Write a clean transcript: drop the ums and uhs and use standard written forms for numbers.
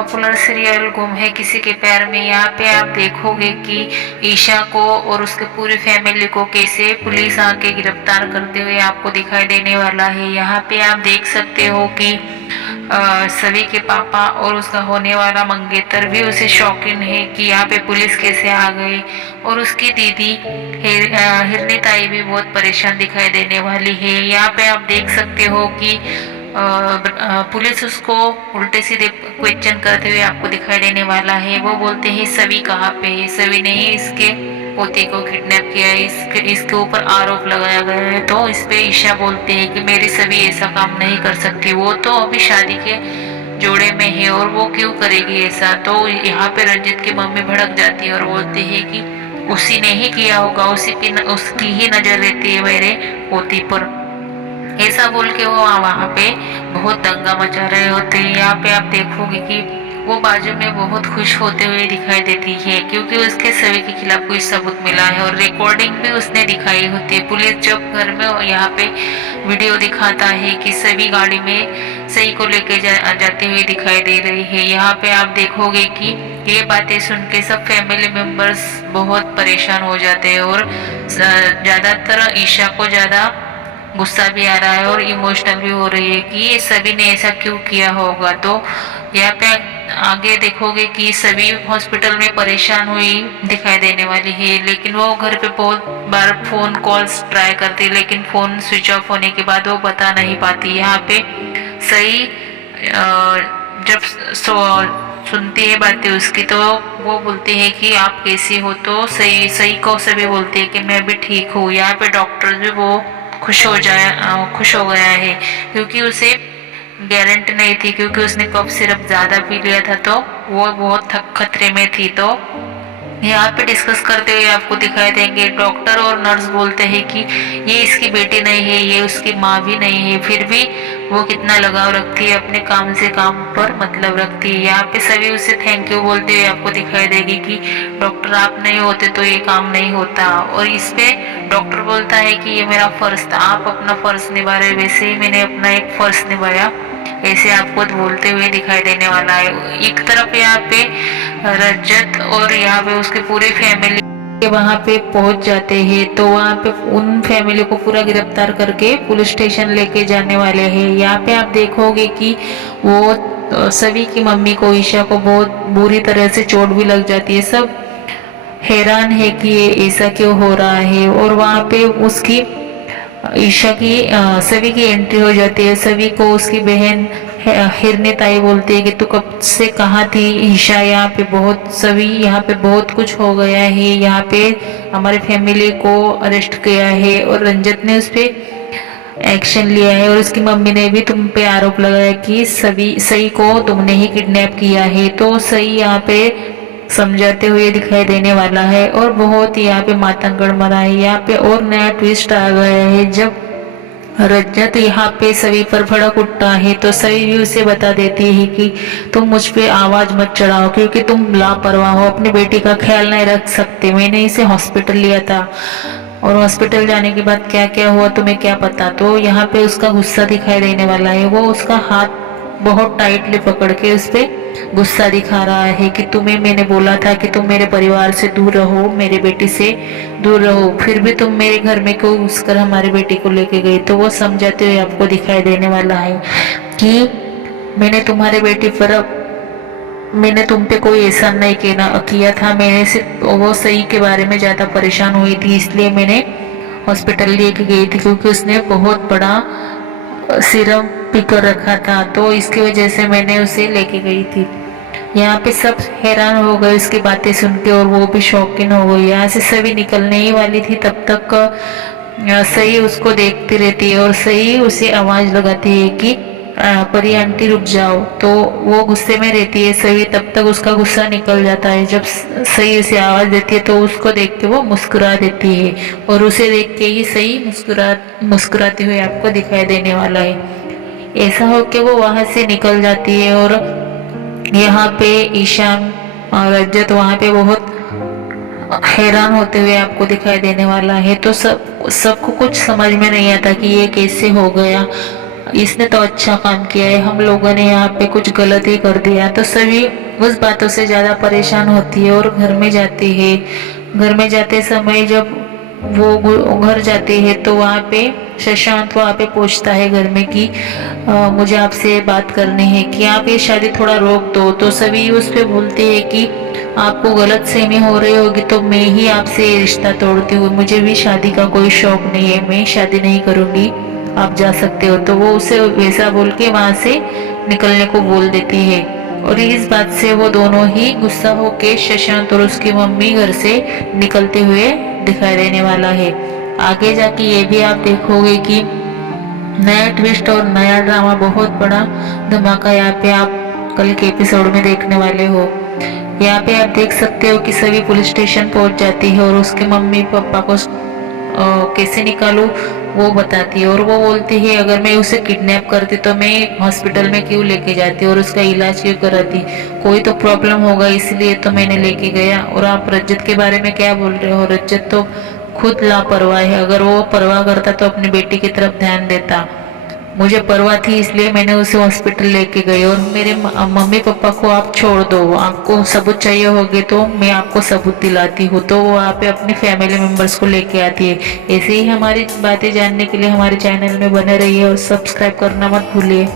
Popular serial गुम है किसी के प्यार में। यहाँ पे आप देखोगे कि ईशा को और उसके पूरी फैमिली को कैसे पुलिस आके गिरफ्तार करते हुए आपको दिखाई देने वाला है। यहाँ पे आप देख सकते हो कि सभी के पापा और उसका होने वाला मंगेतर भी उसे शौकीन है कि यहाँ पे पुलिस कैसे आ गई। और उसकी दीदी हिरनी ताई भी बहुत परेशान दिखाई देने वाली है। यहाँ पे आप देख सकते हो कि पुलिस उसको उल्टे सीधे क्वेश्चन करते हुए आपको दिखाई देने वाला है। वो बोलते हैं सभी कहाँ पे है, सभी ने ही इसके पोते को किडनैप किया है, इसके ऊपर आरोप लगाया गया है। तो इस पे ईशा बोलते हैं कि मेरी सभी ऐसा काम नहीं कर सकती, वो तो अभी शादी के जोड़े में है और वो क्यों करेगी ऐसा। तो यहाँ पे रंजित की मम्मी भड़क जाती है और बोलते हैं कि उसी ने ही किया होगा, उसकी ही नजर रहती है मेरे पोती पर। ऐसा बोल के वो वहां पे बहुत दंगा मचा रहे होते हैं। यहाँ पे आप देखोगे कि वो बाजू में बहुत खुश होते हुए दिखाई देती है क्योंकि उसके सभी के खिलाफ कोई सबूत मिला है और रिकॉर्डिंग भी उसने दिखाई होती है। पुलिस जब घर में यहाँ पे वीडियो दिखाता है कि सभी गाड़ी में सही को लेके जाते हुए दिखाई दे रही है। यहाँ पे आप देखोगे कि ये बातें सुन के सब फैमिली मेंबर्स बहुत परेशान हो जाते हैं और ज्यादातर ईशा को ज्यादा गुस्सा भी आ रहा है और इमोशनल भी हो रही है कि ये सभी ने ऐसा क्यों किया होगा। तो यहाँ पे आगे देखोगे कि सभी हॉस्पिटल में परेशान हुई दिखाई देने वाली है, लेकिन वो घर पे बहुत बार फोन कॉल्स ट्राई करती है लेकिन फोन स्विच ऑफ होने के बाद वो बता नहीं पाती। यहाँ पे सही जब सुनती है बातें उसकी तो वो बोलती है कि आप कैसी हो, तो सही सही को सभी बोलते हैं कि मैं भी ठीक हूँ। यहाँ पे डॉक्टर भी वो खुश हो गया है क्योंकि उसे गारंटी नहीं थी, क्योंकि उसने कफ सिरप ज्यादा पी लिया था तो वो बहुत खतरे में थी। तो यहाँ पे डिस्कस करते हुए आपको दिखाई देंगे डॉक्टर और नर्स बोलते हैं कि ये इसकी बेटी नहीं है, ये उसकी माँ भी नहीं है, फिर भी वो कितना लगाव रखती है अपने काम से, काम पर मतलब रखती है। यहाँ पे सभी उसे थैंक यू बोलते हुए आपको दिखाई देगी कि डॉक्टर आप नहीं होते तो ये काम नहीं होता। और इस पे डॉक्टर बोलता है कि ये मेरा फर्ज था, आप अपना फर्ज निभा रहे, वैसे ही मैंने अपना एक फर्ज निभाया, ऐसे आपको बोलते हुए दिखाई देने वाला है। एक तरफ यहाँ पे रजत और यहाँ पे उसके पूरे फैमिली के वहां पे पहुंच जाते हैं तो वहां पे उन फैमिली को पूरा गिरफ्तार करके पुलिस स्टेशन लेके जाने वाले हैं। यहाँ पे आप देखोगे कि वो सभी की मम्मी को, ईशा को बहुत बुरी तरह से चोट भी लग जाती है। सब हैरान है कि ये ऐसा क्यों हो रहा है। और वहां पे उसकी ईशा की सभी की एंट्री हो जाती है। सभी को उसकी बहन हिरनी ताई बोलती है कि तू कब से कहाँ थी ईशा, यहाँ पे बहुत सभी यहाँ पे बहुत कुछ हो गया है, यहाँ पे हमारे फैमिली को अरेस्ट किया है और रंजत ने उस पर एक्शन लिया है और उसकी मम्मी ने भी तुम पे आरोप लगाया कि सही को तुमने ही किडनैप किया है। तो सही यहाँ पे समझाते हुए दिखाई देने वाला है और बहुत यहाँ पे मातंगड़ मरा है। यहाँ पे और नया ट्विस्ट आ गया है, जब रजत यहाँ पे सभी पर भड़क उठता है तो सभी भी उसे बता देती है कि तुम मुझ पे आवाज मत चढ़ाओ क्योंकि तुम लापरवाह हो, अपनी बेटी का ख्याल नहीं रख सकते, मैंने इसे हॉस्पिटल लिया था और हॉस्पिटल जाने के बाद क्या क्या हुआ तुम्हें क्या पता। तो यहाँ पे उसका गुस्सा दिखाई देने वाला है, वो उसका हाथ बहुत टाइटली पकड़ के उस पे गुस्सा दिखा रहा है कि तुम्हें मैंने बोला था कि तुम मेरे परिवार से दूर रहो, मेरे बेटी से दूर रहो, फिर भी तुम मेरे घर में क्यों घुसकर हमारी बेटी को लेके गई। तो वो समझाते हुए आपको दिखाई देने वाला है कि मैंने तुम्हारे बेटी पर, मैंने तुम पे कोई एहसान नहीं किया था, मैंने सिर्फ वो सही के बारे में ज्यादा परेशान हुई थी इसलिए मैंने हॉस्पिटल लेके गई थी क्योंकि उसने बहुत बड़ा सिरम पीकर रखा था, तो इसकी वजह से मैंने उसे लेके गई थी। यहाँ पे सब हैरान हो गए उसकी बातें सुन के और वो भी शौकीन हो गई। यहाँ से सभी निकलने ही वाली थी तब तक सही उसको देखती रहती है और सही उसे आवाज लगाती है कि परी आंटी रुक जाओ। तो वो गुस्से में रहती है सही, तब तक उसका गुस्सा निकल जाता है। जब सही उसे आवाज देती है तो उसको देख के वो मुस्कुरा देती है और उसे देख के ही सही मुस्कुराते हुए आपको दिखाई देने वाला है। ऐसा हो के वो वहां से निकल जाती है और यहाँ पे ईशान और रजत वहां पे बहुत हैरान होते हुए आपको दिखाई देने वाला है। तो सबको कुछ समझ में नहीं आता कि ये कैसे हो गया। इसने तो अच्छा काम किया है, हम लोगों ने यहाँ पे कुछ गलत ही कर दिया। तो सभी उस बातों से ज़्यादा परेशान होती है और घर में जाती है। घर में जाते समय जब वो घर जाती है तो वहाँ पे शशांक वहाँ पे पूछता है घर में कि मुझे आपसे बात करनी है कि आप ये शादी थोड़ा रोक दो। तो सभी उस पे बोलते हैं कि आपको गलत फहमी हो रही होगी तो मैं ही आपसे ये रिश्ता तोड़ती हूँ, मुझे भी शादी का कोई शौक नहीं है, मैं शादी नहीं करूँगी, आप जा सकते हो। तो वो उसे वैसा बोल के वहां से निकलने को बोल देती है। और इस बात से वो दोनों ही गुस्सा होके शशांक और उसकी मम्मी घर से निकलते हुए दिखाई देने वाला है। आगे जाके ये भी आप देखोगे कि नया ट्विस्ट और नया ड्रामा, बहुत बड़ा धमाका यहाँ पे आप कल के एपिसोड में देखने वाले हो। यहाँ पे आप देख सकते हो कि सभी पुलिस स्टेशन पहुंच जाती है और उसके मम्मी पापा को कैसे निकालूं वो बताती है। और वो बोलती है अगर मैं उसे किडनैप करती तो मैं हॉस्पिटल में क्यों लेके जाती और उसका इलाज क्यों कराती, कोई तो प्रॉब्लम होगा इसलिए तो मैंने लेके गया। और आप रज्जत के बारे में क्या बोल रहे हो, रज्जत तो खुद लापरवाह है, अगर वो परवाह करता तो अपनी बेटी की तरफ ध्यान देता, मुझे परवाह थी इसलिए मैंने उसे हॉस्पिटल लेके गई। और मेरे मम्मी पापा को आप छोड़ दो, आपको सबूत चाहिए होगे तो मैं आपको सबूत दिलाती हूँ। तो वो वहाँ पे अपनी फैमिली मेम्बर्स को लेके आती है। ऐसे ही हमारी बातें जानने के लिए हमारे चैनल में बने रहिए और सब्सक्राइब करना मत भूलिए।